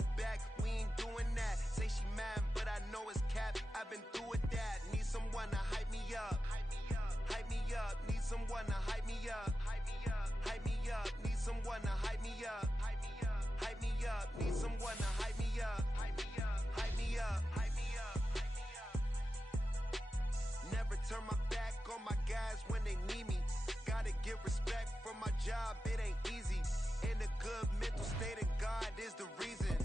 double back, we ain't doing that. Say she mad, but I know it's cap. I've been through with that. Need someone to hype me up. Hype me up. Need someone to hype me up. Hype me up. Need someone to hype me up. Hype me up. Need someone to hype me up. Hype me up. Hype me up. Hype me up. Never turn my back on my guys when they need me. Gotta give respect for my job, it ain't easy. In a good mental state, and God is the reason.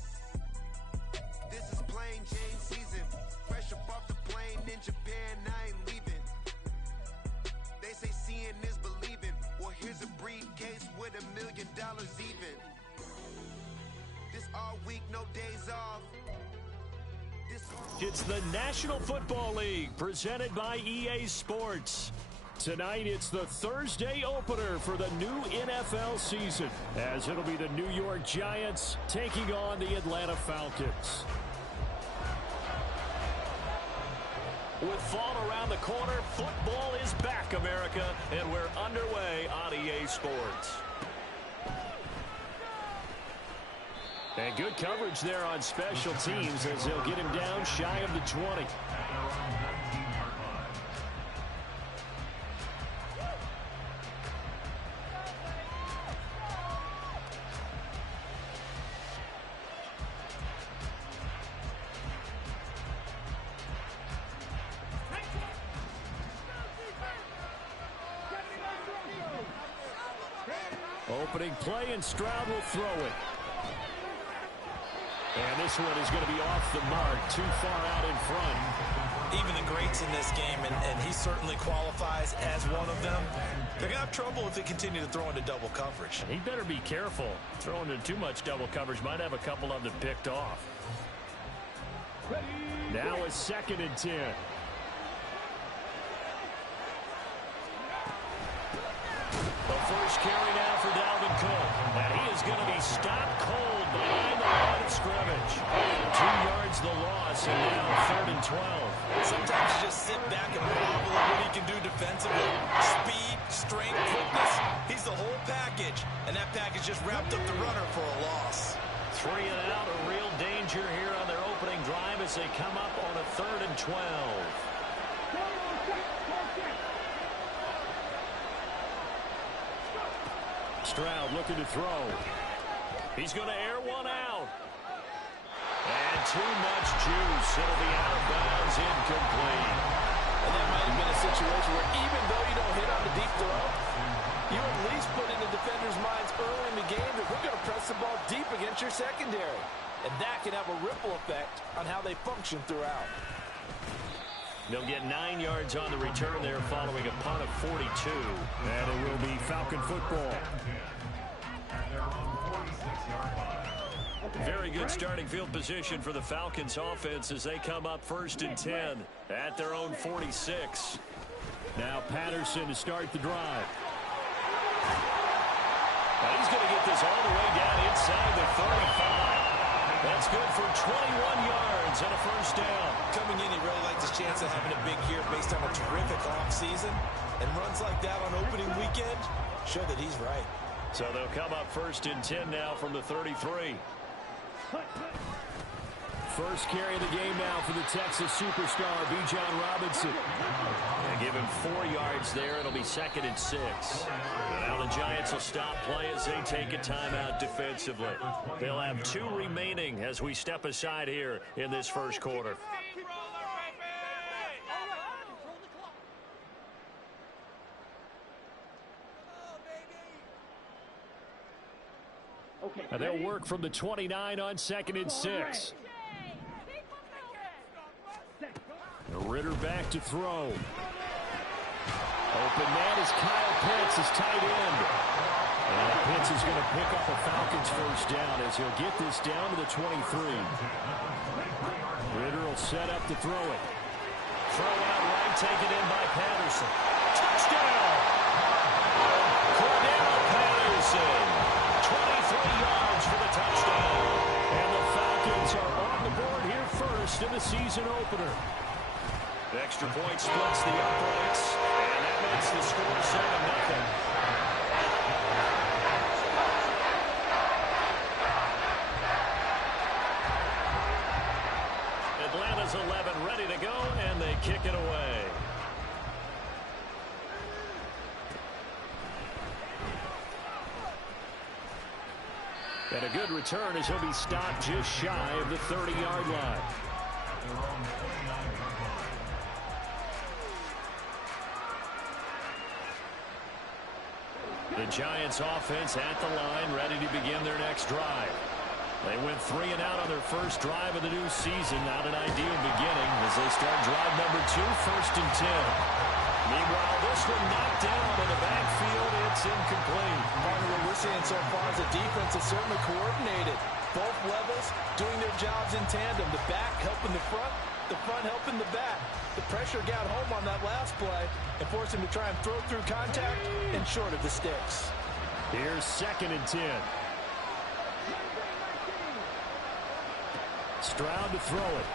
This is plain Jane season. Fresh up off the plane in Japan, I ain't leaving. They say seeing is believing. Well, here's a briefcase with $1 million even. This all week, no days off. It's the National Football League presented by EA Sports. Tonight, it's the Thursday opener for the new NFL season, as it'll be the New York Giants taking on the Atlanta Falcons. With fall around the corner, football is back, America, and we're underway on EA Sports. And good coverage there on special teams as they'll get him down shy of the 20. Opening play, and Stroud will throw it. And this one is going to be off the mark, too far out in front. Even the greats in this game, and he certainly qualifies as one of them, they're going to have trouble if they continue to throw into double coverage. He better be careful. Throwing into too much double coverage might have a couple of them picked off. Now it's 2nd and 10. The first carry now for Dalvin Cook. And he is going to be stopped cold behind the line of scrimmage. 2 yards the loss, and now 3rd and 12. Sometimes you just sit back and marvel at what he can do defensively. Speed, strength, quickness. He's the whole package. And that package just wrapped up the runner for a loss. 3 and out, a real danger here on their opening drive as they come up on a 3rd and 12. Stroud looking to throw. He's going to air one out. And too much juice. It'll be out of bounds, incomplete. And that might have been a situation where even though you don't hit on the deep throw, you at least put in the defenders' minds early in the game that we're going to press the ball deep against your secondary. And that can have a ripple effect on how they function throughout. They'll get 9 yards on the return there following a punt of 42. And it will be Falcon football. Very good starting field position for the Falcons offense as they come up 1st and 10 at their own 46. Now Patterson to start the drive. Well, he's going to get this all the way down inside the 35. That's good for 21 yards and a first down. Coming in, he really liked his chance of having a big year based on a terrific offseason. And runs like that on opening weekend show that he's right. So they'll come up 1st and 10 now from the 33. First carry of the game now for the Texas superstar, Bijan Robinson. And give him 4 yards there. It'll be 2nd and 6. Now the Giants will stop play as they take a timeout defensively. They'll have 2 remaining as we step aside here in this first quarter. And they'll work from the 29 on 2nd and 6. Ritter back to throw. Open man is Kyle Pitts, his tight end. And Pitts is going to pick up a Falcons first down as he'll get this down to the 23. Ritter will set up to throw it. Throw out right, taken in by Patterson. Touchdown! Cordell Patterson. 23 yards for the touchdown. And the Falcons are on the board here first in the season opener. The extra point splits the uprights, and that makes the score 7-0. Atlanta's 11 ready to go, and they kick it away. And a good return as he'll be stopped just shy of the 30-yard line. The Giants offense at the line, ready to begin their next drive. They went 3 and out on their first drive of the new season. Not an ideal beginning as they start drive number 2, 1st and 10. Meanwhile, this one knocked down in the backfield. It's incomplete. Partner, what we're seeing so far is the defense is certainly coordinated. Both levels doing their jobs in tandem. The back helping the front helping the back. The pressure got home on that last play and forced him to try and throw through contact and short of the sticks. Here's 2nd and 10. Stroud to throw it.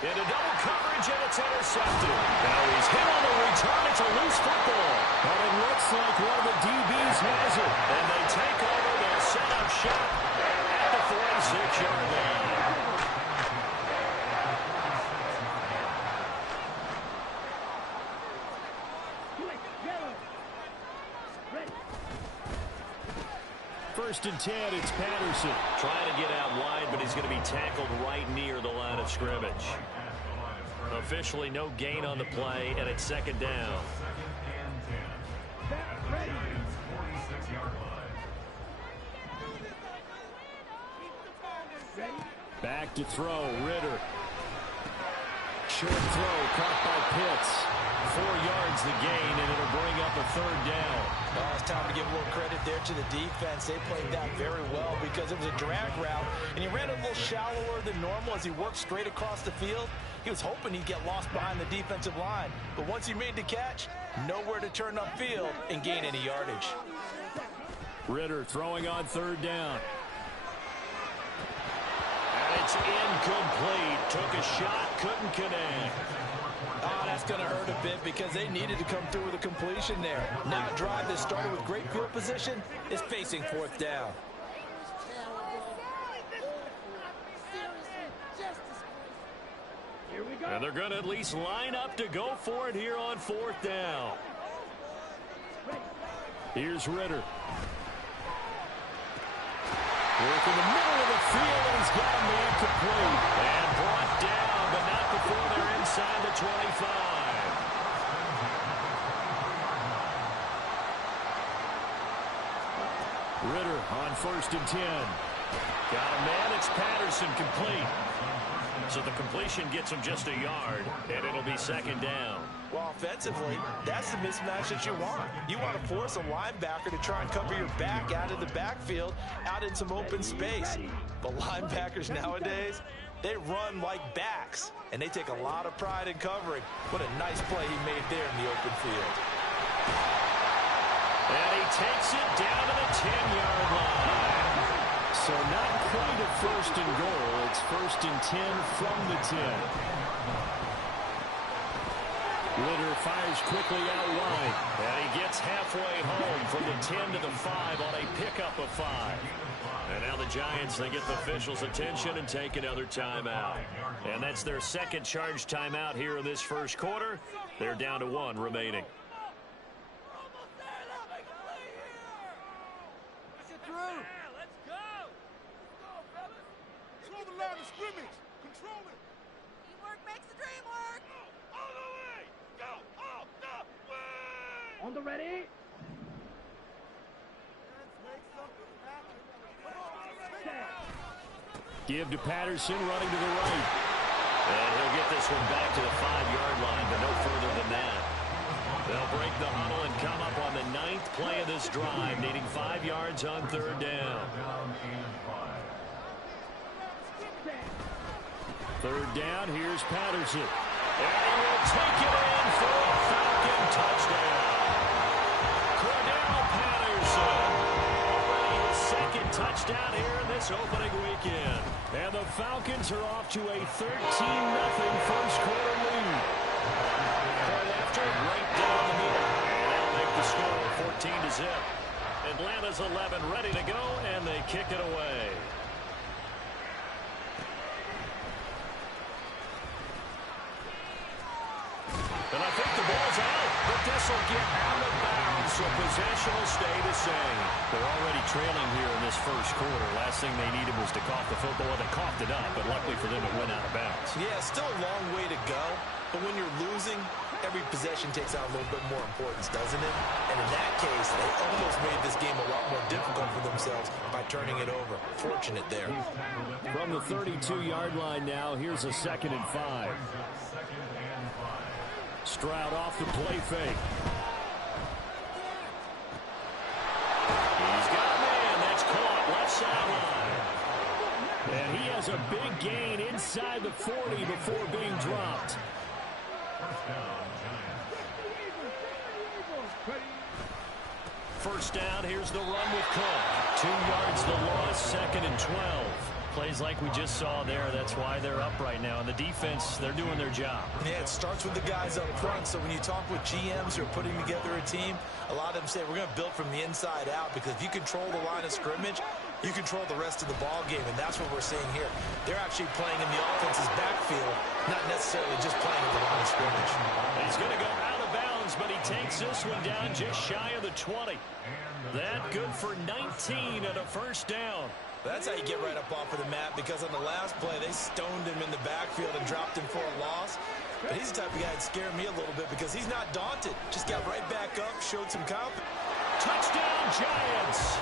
Into double coverage, and it's intercepted. Now he's hit on the return. It's a loose football. But it looks like one of the DBs has it. And they take over their setup shot at the 46-yard line. First and 10, it's Patterson. Trying to get out wide, but he's going to be tackled right near the line of scrimmage. Officially no gain on the play, and it's 2nd down. Back to throw, Ritter. Short throw, caught by Pitts. 4 yards the gain, and it'll bring up a 3rd down. Oh, it's time to give a little credit there to the defense. They played that very well because it was a drag route, and he ran a little shallower than normal as he worked straight across the field. He was hoping he'd get lost behind the defensive line, but once he made the catch, nowhere to turn upfield and gain any yardage. Ritter throwing on 3rd down. And it's incomplete. Took a shot, couldn't connect. Oh, that's going to hurt a bit because they needed to come through with a completion there. Now a drive that started with great field position is facing 4th down. And they're going to at least line up to go for it here on 4th down. Here's Ritter. Work in the middle of the field, and he's got a man complete. And brought down, but not before they're inside the 25. Ritter on 1st and 10. Got a man, it's Patterson, complete. So the completion gets him just a yard, and it'll be 2nd down. Well, offensively, that's the mismatch that you want. You want to force a linebacker to try and cover your back out of the backfield, out in some open space. But linebackers nowadays, they run like backs, and they take a lot of pride in covering. What a nice play he made there in the open field. And he takes it down to the 10-yard line. So not quite a 1st and goal. It's 1st and 10 from the 10. Ritter fires quickly out wide. And he gets halfway home from the 10 to the 5 on a pickup of 5. And now the Giants, they get the officials' attention and take another timeout. And that's their 2nd charge timeout here in this 1st quarter. They're down to 1 remaining. On the ready. Give to Patterson, running to the right. And he'll get this one back to the 5-yard line, but no further than that. They'll break the huddle and come up on the 9th play of this drive, needing 5 yards on 3rd down. 3rd down, here's Patterson. And he will take it in for a Falcon touchdown. Touchdown here in this opening weekend. And the Falcons are off to a 13-0 first quarter lead. Right after, right down the middle. And they'll make the score 14-0. Atlanta's 11 ready to go, and they kick it away. And I think the ball's out, but this will get out of bounds, so possession will stay the same. They're already trailing here in this first quarter. Last thing they needed was to cough the football. They coughed it up, but luckily for them, it went out of bounds. Yeah, still a long way to go, but when you're losing, every possession takes on a little bit more importance, doesn't it? And in that case, they almost made this game a lot more difficult for themselves by turning it over. Fortunate there. From the 32-yard line now, here's a 2nd and 5. Stroud off the play fake. He's got a man. That's caught left sideline. And he has a big gain inside the 40 before being dropped. First down, here's the run with Cook. 2 yards the loss, 2nd and 12. Plays like we just saw there. That's why they're up right now. And the defense, they're doing their job. Yeah, it starts with the guys up front. So when you talk with GMs who are putting together a team, a lot of them say we're going to build from the inside out, because if you control the line of scrimmage, you control the rest of the ball game, and that's what we're seeing here. They're actually playing in the offense's backfield, not necessarily just playing at the line of scrimmage. He's going to go out of bounds, but he takes this one down just shy of the 20. That good for 19 and a first down. That's how you get right up off of the mat, because on the last play, they stoned him in the backfield and dropped him for a loss. But he's the type of guy that scared me a little bit, because he's not daunted. Just got right back up, showed some confidence. Touchdown, Giants!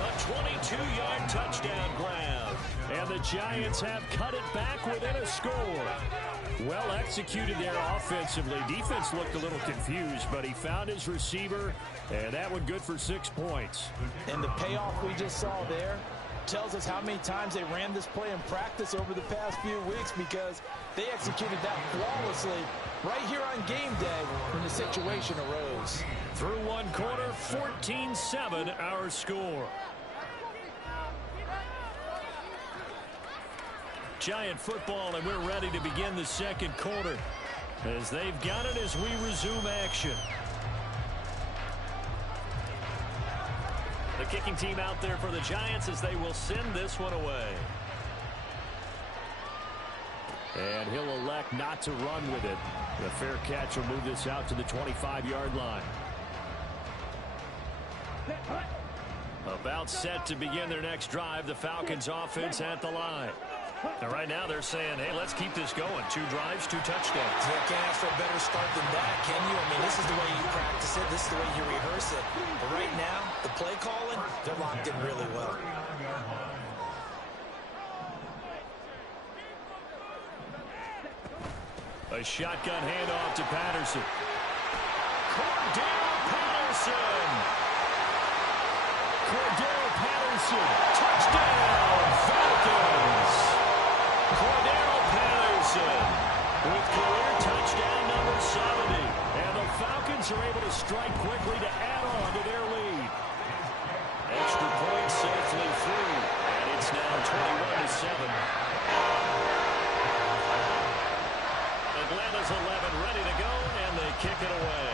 A 22-yard touchdown grab. And the Giants have cut it back within a score. Well executed there offensively. Defense looked a little confused, but he found his receiver, and that one good for 6 points. And the payoff we just saw there tells us how many times they ran this play in practice over the past few weeks, because they executed that flawlessly right here on game day when the situation arose. Through one quarter, 14-7 our score. Giant football, and we're ready to begin the second quarter as they've got it as we resume action. The kicking team out there for the Giants as they will send this one away. And he'll elect not to run with it. The fair catch will move this out to the 25-yard line. About set to begin their next drive. The Falcons offense at the line. And right now they're saying, hey, let's keep this going. 2 drives, 2 touchdowns. Yeah, can't ask for a better start than that, can you? I mean, this is the way you practice it. This is the way you rehearse it. But right now, the play calling, they're locked in really well. A shotgun handoff to Patterson. Cordell Patterson. Cordell Patterson. Touchdown, Falcons. Cordell Patterson with career touchdown number 70. And the Falcons are able to strike quickly to add on to their lead. Extra point safely through. And it's now 21-7. Atlanta's 11 ready to go, and they kick it away.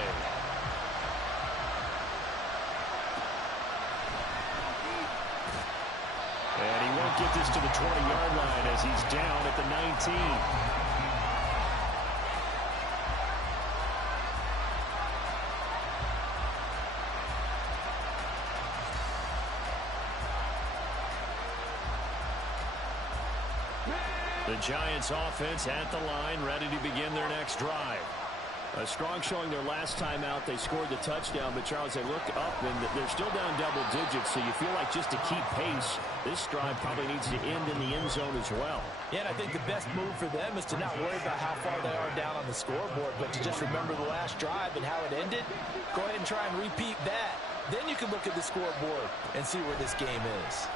And he won't get this to the 20-yard line as he's down at the 19. The Giants offense at the line, ready to begin their next drive. A strong showing their last time out. They scored the touchdown, but Charles, they look up and they're still down double digits, so you feel like just to keep pace, this drive probably needs to end in the end zone as well. Yeah, and I think the best move for them is to not worry about how far they are down on the scoreboard, but to just remember the last drive and how it ended. Go ahead and try and repeat that. Then you can look at the scoreboard and see where this game is.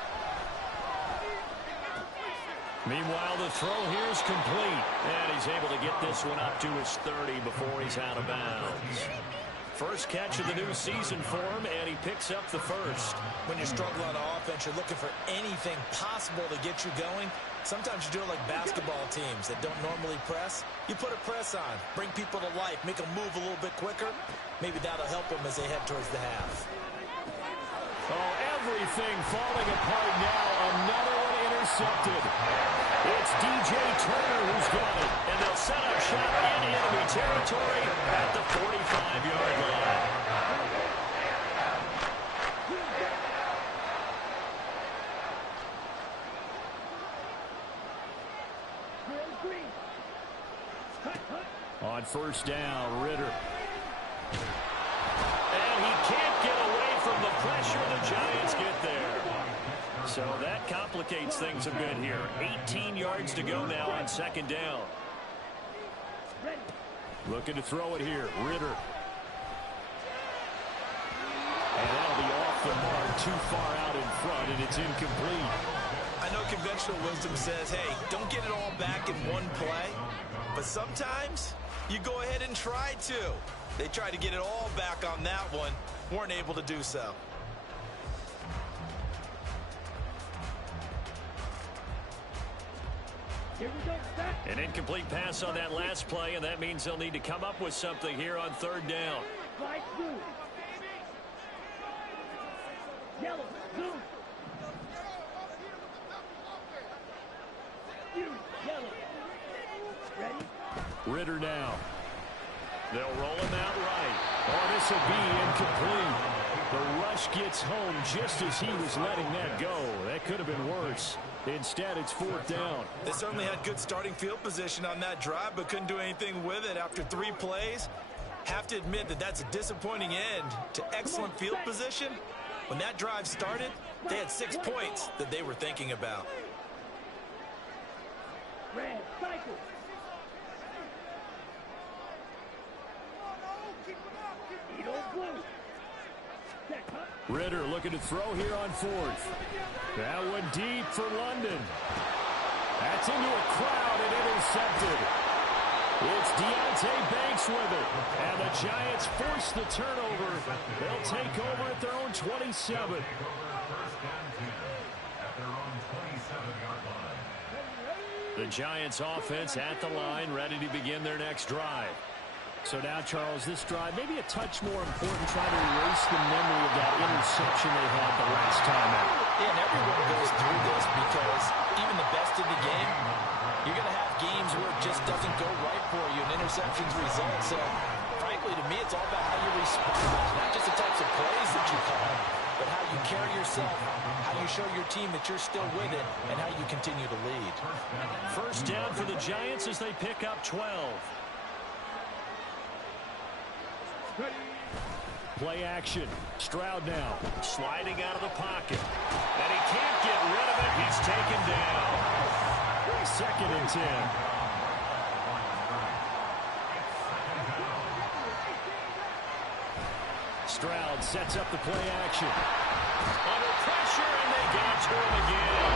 Meanwhile, the throw here is complete, and he's able to get this one up to his 30 before he's out of bounds. First catch of the new season for him, and he picks up the first. When you struggle on offense, you're looking for anything possible to get you going. Sometimes you do it like basketball teams that don't normally press. You put a press on, bring people to life, make them move a little bit quicker. Maybe that'll help them as they head towards the half. Oh, everything falling apart now. Another one intercepted. It's DJ Turner who's got it, and they'll set up shop in enemy territory On first down, Ritter. And he can't get away from the pressure. The Giants get there. So that complicates things a bit here. 18 yards to go now on second down. Looking to throw it here. Ritter. And that'll be off the mark, too far out in front, and it's incomplete. I know conventional wisdom says, hey, don't get it all back in one play. But sometimes you go ahead and try to. They tried to get it all back on that one. Weren't able to do so. An incomplete pass on that last play, and that means they'll need to come up with something here on third down. Ritter now. They'll roll him out right. Oh, this will be incomplete. The rush gets home just as he was letting that go. That could have been worse. Instead, it's fourth down. They certainly had good starting field position on that drive, but couldn't do anything with it after 3 plays. Have to admit that that's a disappointing end to excellent field position. When that drive started, they had 6 points that they were thinking about. Red cycle. Ritter looking to throw here on fourth. That one deep for London. That's into a crowd and intercepted. It's Deontay Banks with it. And the Giants force the turnover. They'll take over at their own 27. The Giants offense at the line, ready to begin their next drive. So now, Charles, this drive maybe a touch more important, trying to erase the memory of that interception they had the last time out. Yeah, and everyone goes through this because even the best in the game, you're going to have games where it just doesn't go right for you, and interceptions result. So, frankly, to me, it's all about how you respond, not just the types of plays that you call, but how you carry yourself, how you show your team that you're still with it, and how you continue to lead. First down for the Giants as they pick up 12. Play action. Stroud now. Sliding out of the pocket. And he can't get rid of it. He's taken down. Second and 10. Stroud sets up the play action. Under pressure, and they get to him again.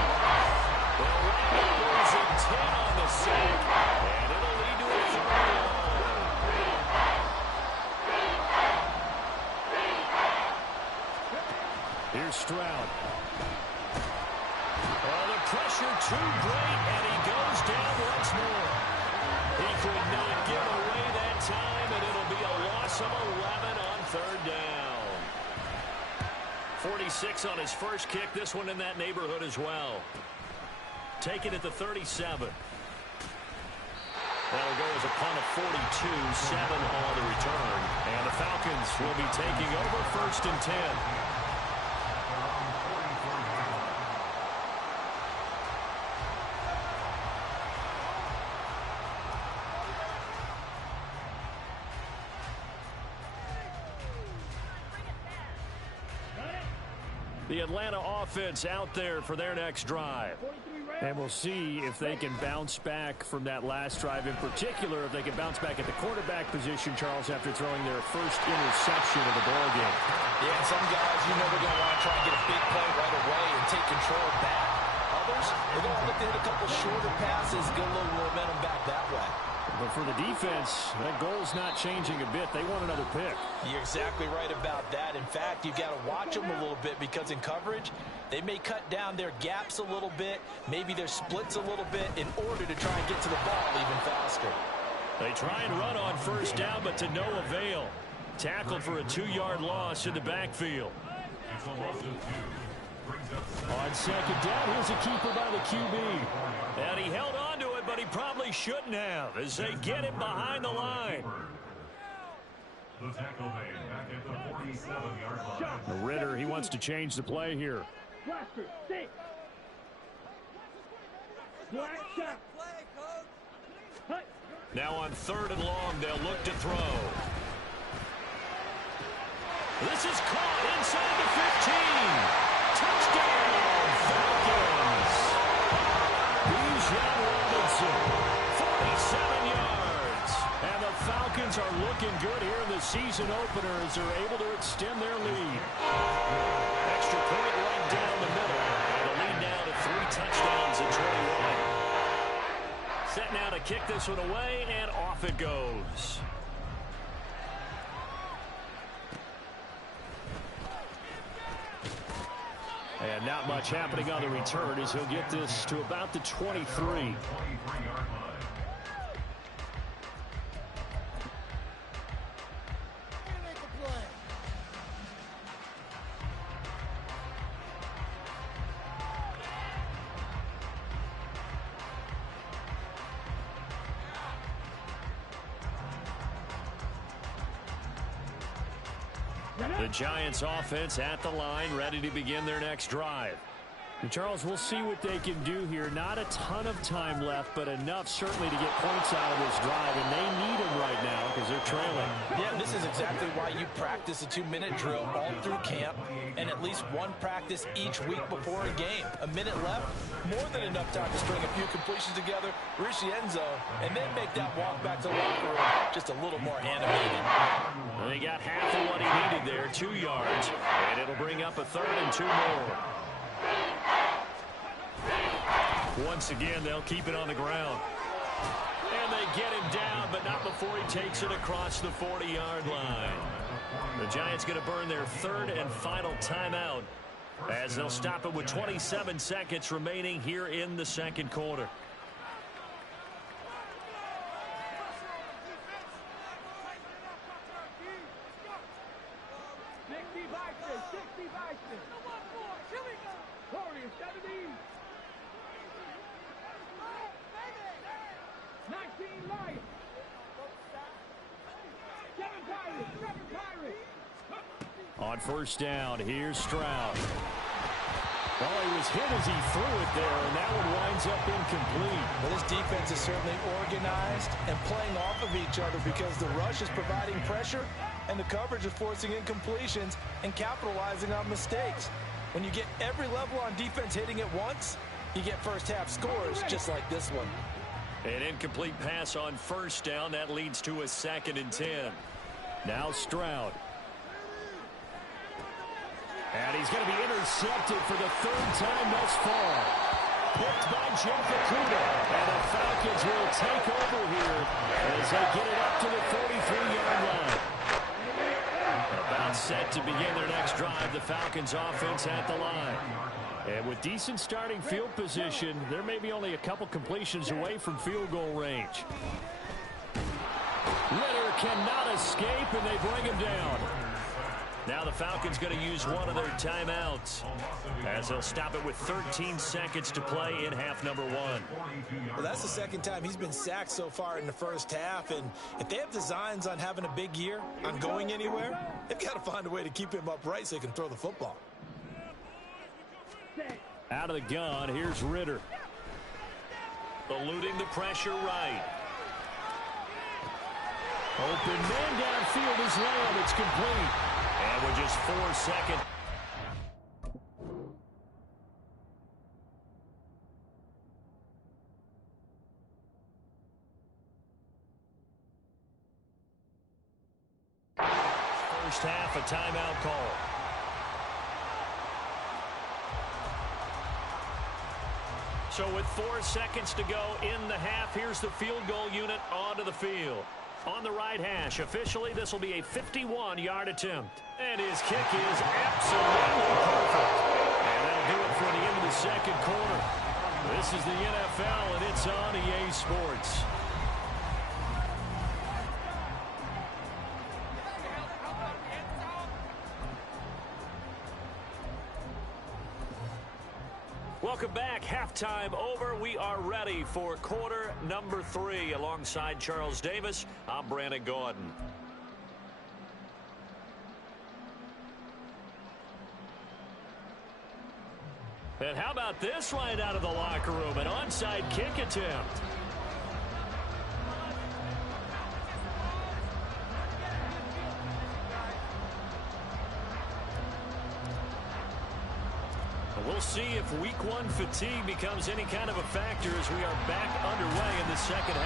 The Ravens at 10 on the sack, and it'll lead to a 3-1. Here's Stroud. Oh, the pressure too great, and he goes down once more. He could not get away that time, and it'll be a loss of 11 on third down. 46 on his first kick. This one in that neighborhood as well. Taken at the 37. That'll go as a punt of 42, 7 on the return. And the Falcons will be taking over first and 10. The Atlanta offense out there for their next drive. And we'll see if they can bounce back from that last drive. In particular, if they can bounce back at the quarterback position, Charles, after throwing their first interception of the ballgame. Yeah, and some guys, you know, they're going to want to try and get a big play right away and take control back. Others, they're going to look to hit a couple shorter passes, get a little momentum back that way. But for the defense, that goal's not changing a bit. They want another pick. You're exactly right about that. In fact, you've got to watch them a little bit because in coverage, they may cut down their gaps a little bit, maybe their splits a little bit in order to try and get to the ball even faster. They try and run on first down, but to no avail. Tackled for a 2-yard loss in the backfield. On second down, here's a keeper by the QB. And he held on to it, but he probably shouldn't have as they get him behind the line. The tackle made back at the 47-yard line. Ritter, he wants to change the play here. Blaster, 6. Black shot. Hut. Now on 3rd and long, they'll look to throw. This is caught inside the 15. Touchdown, Falcons. Bijan Robinson, 47 yards. And the Falcons are looking good here in the season opener as they're able to extend their lead. Extra point right down the middle. And the lead now to 3 touchdowns at 21. Set now to kick this one away, and off it goes. And not much happening on the return as he'll get this to about the 23. The Giants offense at the line, ready to begin their next drive. And Charles, we'll see what they can do here. Not a ton of time left, but enough certainly to get points out of this drive, and they need them right now because they're trailing. Yeah, this is exactly why you practice a 2-minute drill all through camp and at least one practice each week before a game. A minute left, more than enough time to string a few completions together, reach the end zone, and then make that walk back to the locker room just a little more animated. Well, he got half of what he needed there, 2 yards, and it'll bring up a 3rd and 2 more. Once again, they'll keep it on the ground. And they get him down, but not before he takes it across the 40-yard line. The Giants going to burn their 3rd and final timeout as they'll stop it with 27 seconds remaining here in the second quarter. On 1st down, here's Stroud. Well, he was hit as he threw it there, and that one winds up incomplete. Well, this defense is certainly organized and playing off of each other because the rush is providing pressure and the coverage is forcing incompletions and capitalizing on mistakes. When you get every level on defense hitting at once, you get first-half scores just like this one. An incomplete pass on 1st down. That leads to a 2nd and 10. Now Stroud. And he's going to be intercepted for the 3rd time thus far. Picked by Jeff Okuda. And the Falcons will take over here as they get it up to the 43-yard line. About set to begin their next drive. The Falcons offense at the line. And with decent starting field position, there may be only a couple completions away from field goal range. Ritter cannot escape, and they bring him down. Now the Falcons going to use one of their timeouts as they'll stop it with 13 seconds to play in half number 1. Well, that's the 2nd time he's been sacked so far in the 1st half, and if they have designs on having a big year, on going anywhere, they've got to find a way to keep him upright so he can throw the football. Out of the gun, here's Ritter. Eluding the pressure right. Open man downfield is Lamb. It's complete. And with just 4 seconds. First half, a timeout call. So with 4 seconds to go in the half, here's the field goal unit onto the field. On the right hash, officially, this will be a 51-yard attempt. And his kick is absolutely perfect. And that'll do it for the end of the second quarter. This is the NFL, and it's on EA Sports. Welcome back. Halftime over. We are ready for quarter number 3. Alongside Charles Davis, I'm Brandon Gordon. And how about this right out of the locker room? An onside kick attempt. We'll see if week one fatigue becomes any kind of a factor as we are back underway in the second half.